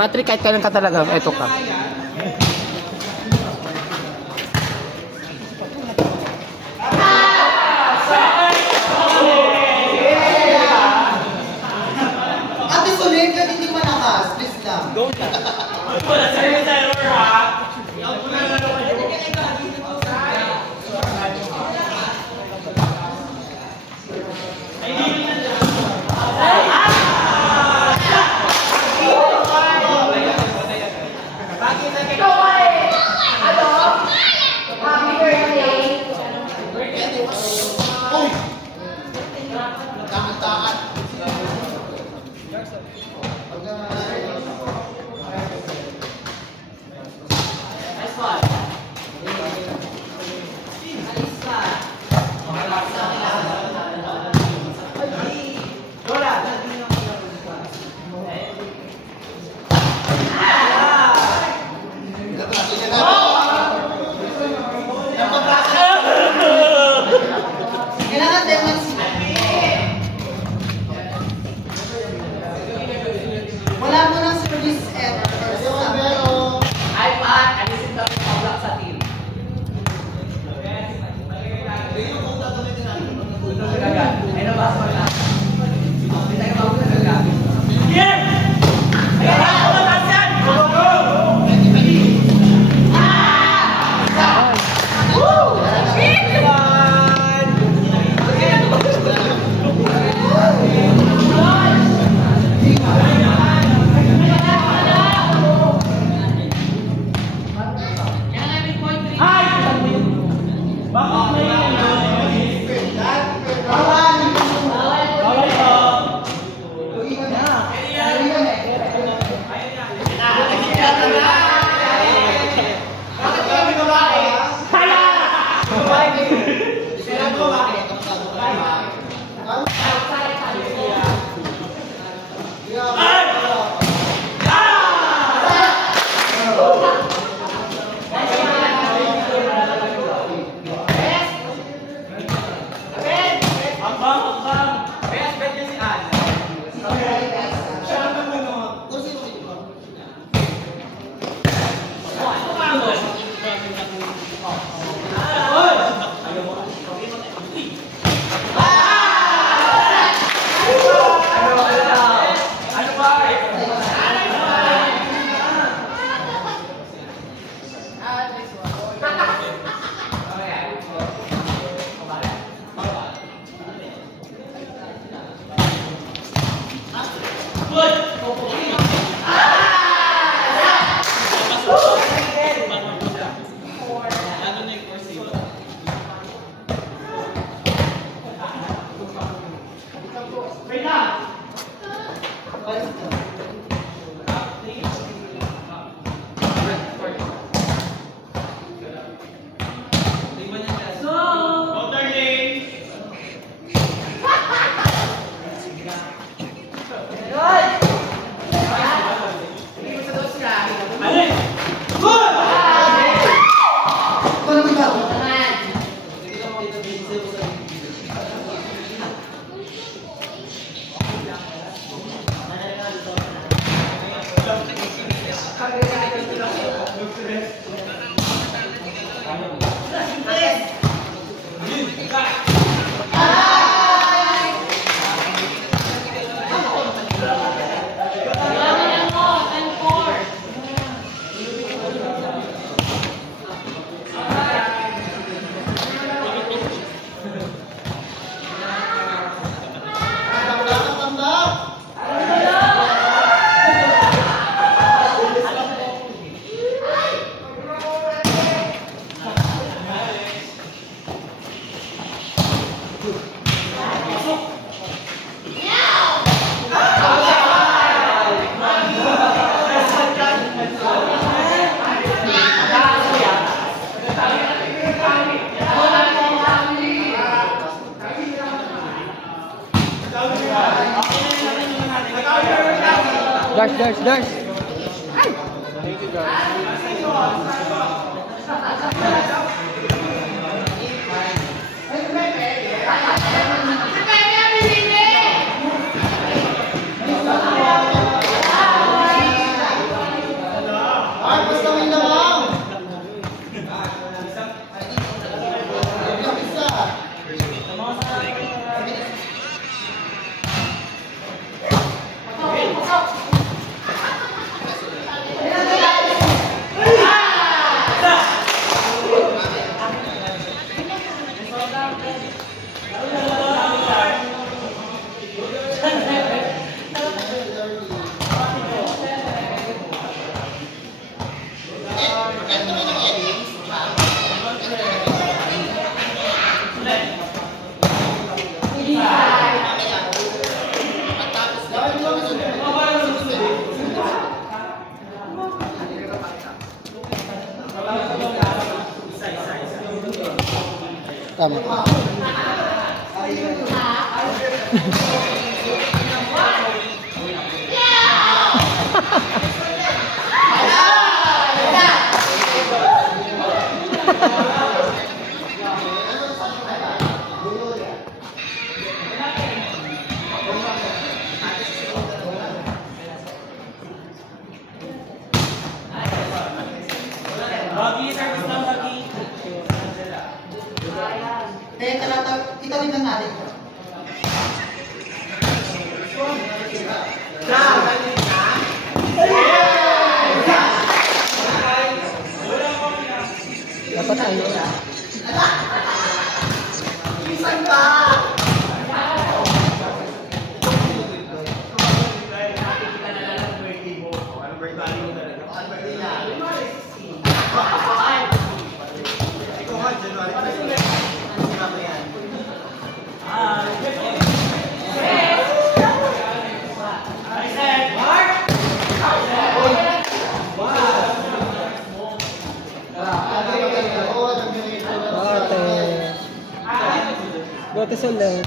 Patrick, kahit kailan ka talaga, eto ka. Ate Solen, ka hindi malakas. Please lang. Go na. Wala sa'yo sa error, ha? Guys. Thank you, guys. Tama. Bagi, service lang bagi. Teka lang, itawin lang natin. Dapat ano? Isan ka! Bote ulit.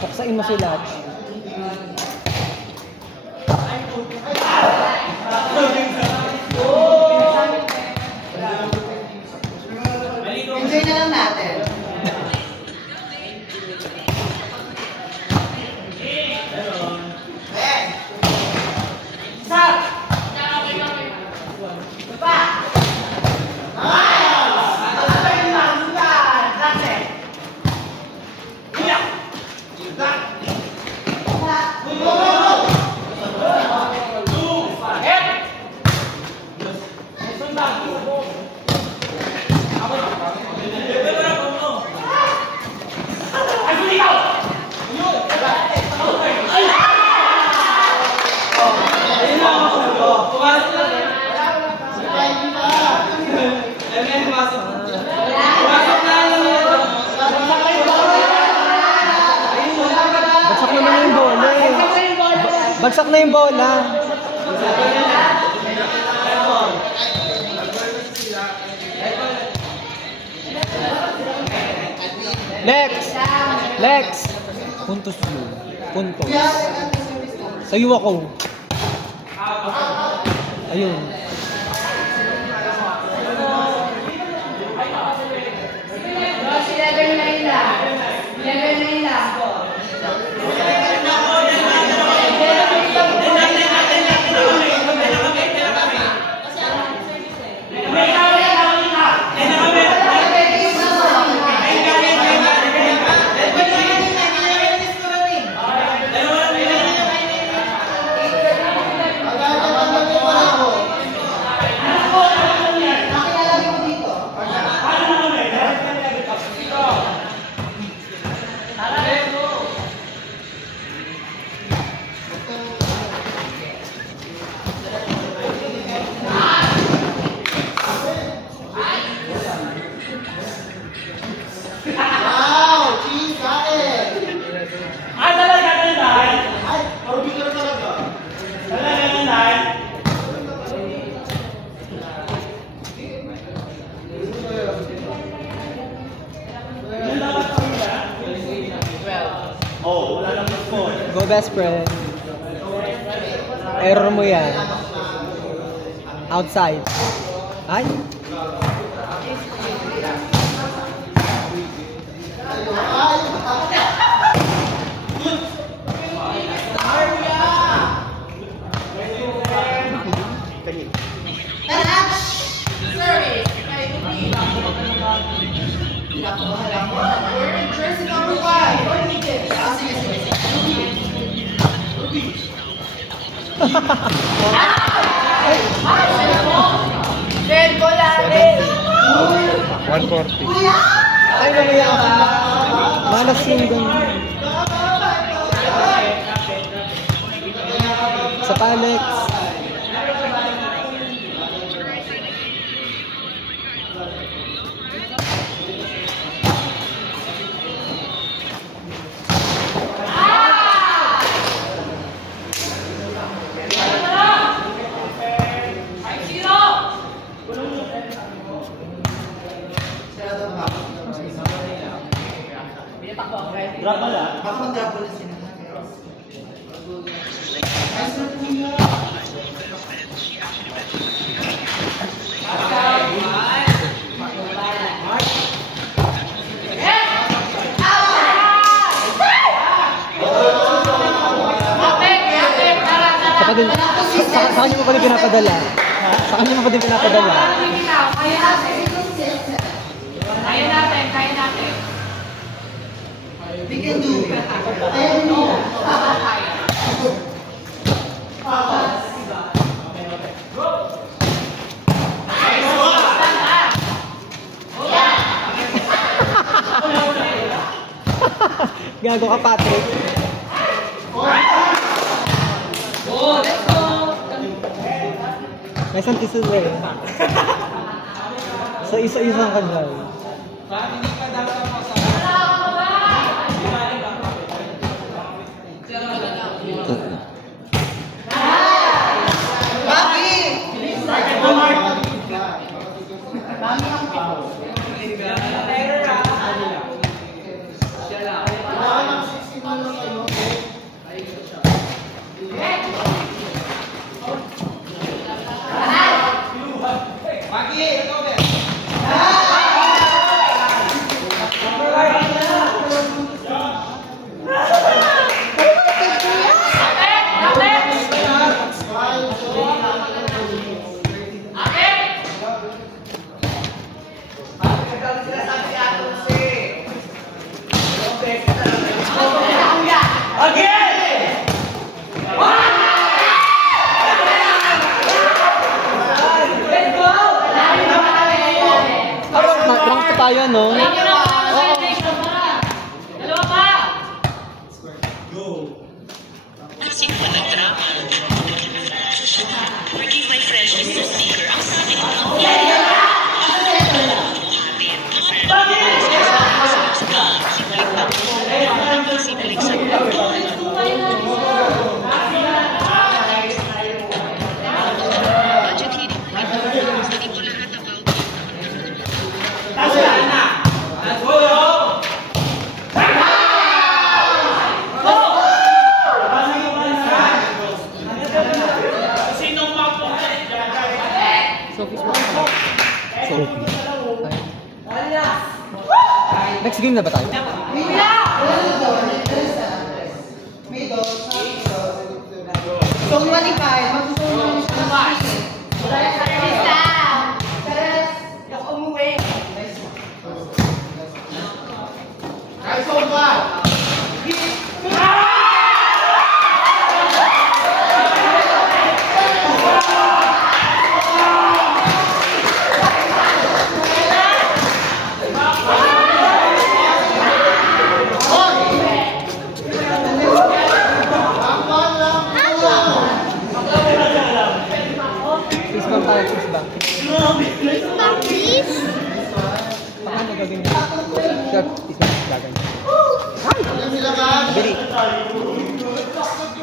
Paksain mo sila. Enjoy na lang natin. Bagsak na yung bola. Lex! Lex! Puntos mo. Puntos. Sa'yo ako. Ayun. Go best friend. Error mo yan. Outside. Ay. Jersey number 5. Red bola, red. 140. Ay, mamaya ako. Malas yung ganyan. Sa Palex. din. Sa kanya mo pa din pinapadala. Sa kanya mo pa din pinapadala. Kaya natin, kaya natin. We can do it. Ayaw mo. Gago ka, Patrick. May isang tisul eh. Sa isa-isang kanal. Tayo, no? Dalawa pa! Kasing walang drama. Working my fresh is so seeker. Ang sabi ng Next game na ba tayo? So, 25. Magsusunod na Paano gagawin niya? Shot, isa, gagawin niya. Ay! Dali!